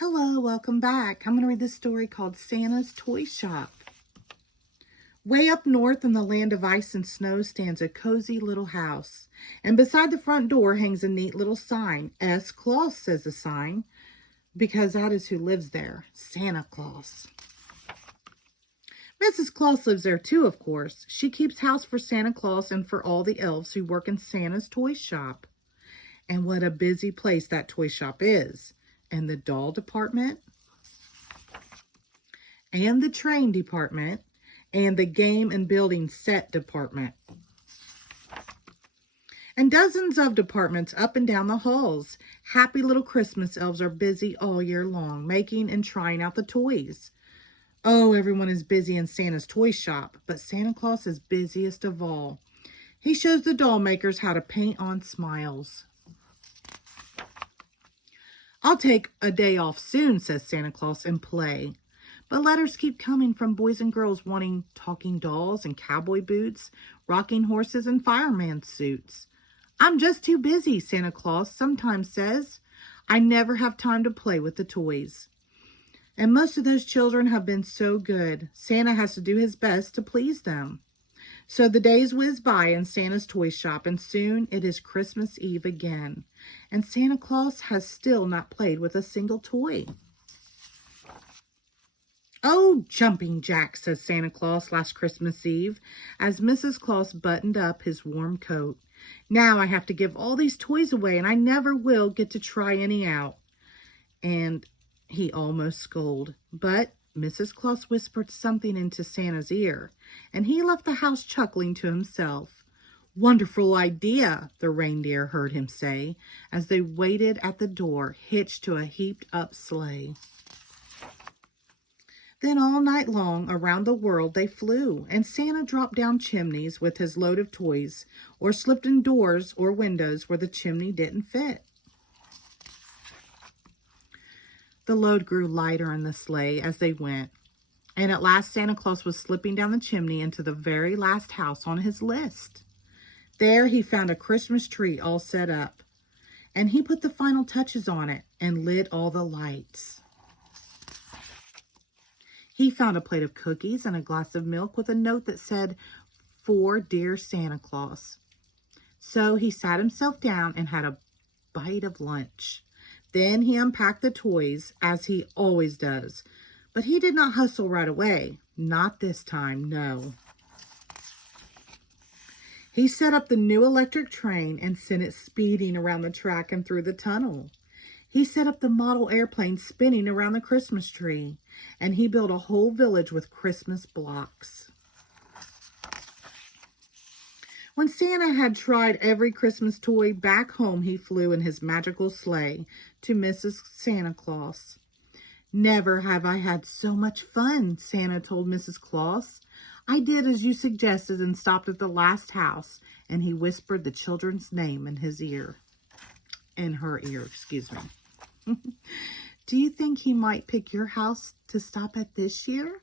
Hello, welcome back. I'm going to read this story called Santa's Toy Shop. Way up north in the land of ice and snow stands a cozy little house. And beside the front door hangs a neat little sign. S. Claus, says the sign, because that is who lives there, Santa Claus. Mrs. Claus lives there too, of course. She keeps house for Santa Claus and for all the elves who work in Santa's toy shop. And what a busy place that toy shop is. And the doll department, and the train department, and the game and building set department. And dozens of departments up and down the halls. Happy little Christmas elves are busy all year long, making and trying out the toys. Oh, everyone is busy in Santa's toy shop, but Santa Claus is busiest of all. He shows the doll makers how to paint on smiles. I'll take a day off soon, says Santa Claus, and play. But letters keep coming from boys and girls wanting talking dolls and cowboy boots, rocking horses and fireman suits. I'm just too busy, Santa Claus sometimes says. I never have time to play with the toys. And most of those children have been so good. Santa has to do his best to please them. So the days whiz by in Santa's toy shop, and soon it is Christmas Eve again. And Santa Claus has still not played with a single toy. Oh, jumping jack, says Santa Claus last Christmas Eve, as Mrs. Claus buttoned up his warm coat. Now I have to give all these toys away, and I never will get to try any out. And he almost scolded, but Mrs. Claus whispered something into Santa's ear, and he left the house chuckling to himself. Wonderful idea, the reindeer heard him say, as they waited at the door, hitched to a heaped-up sleigh. Then all night long around the world they flew, and Santa dropped down chimneys with his load of toys, or slipped in doors or windows where the chimney didn't fit. The load grew lighter in the sleigh as they went, and at last Santa Claus was slipping down the chimney into the very last house on his list. There he found a Christmas tree all set up, and he put the final touches on it and lit all the lights. He found a plate of cookies and a glass of milk with a note that said, "For dear Santa Claus." So he sat himself down and had a bite of lunch. Then he unpacked the toys, as he always does. But he did not hustle right away. Not this time, no. He set up the new electric train and sent it speeding around the track and through the tunnel. He set up the model airplane spinning around the Christmas tree. And he built a whole village with Christmas blocks. When Santa had tried every Christmas toy, back home he flew in his magical sleigh to Mrs. Santa Claus. Never have I had so much fun, Santa told Mrs. Claus. I did as you suggested and stopped at the last house, and he whispered the children's name in his ear. In her ear, excuse me. Do you think he might pick your house to stop at this year?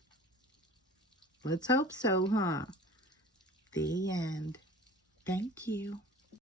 Let's hope so, huh? The end. Thank you.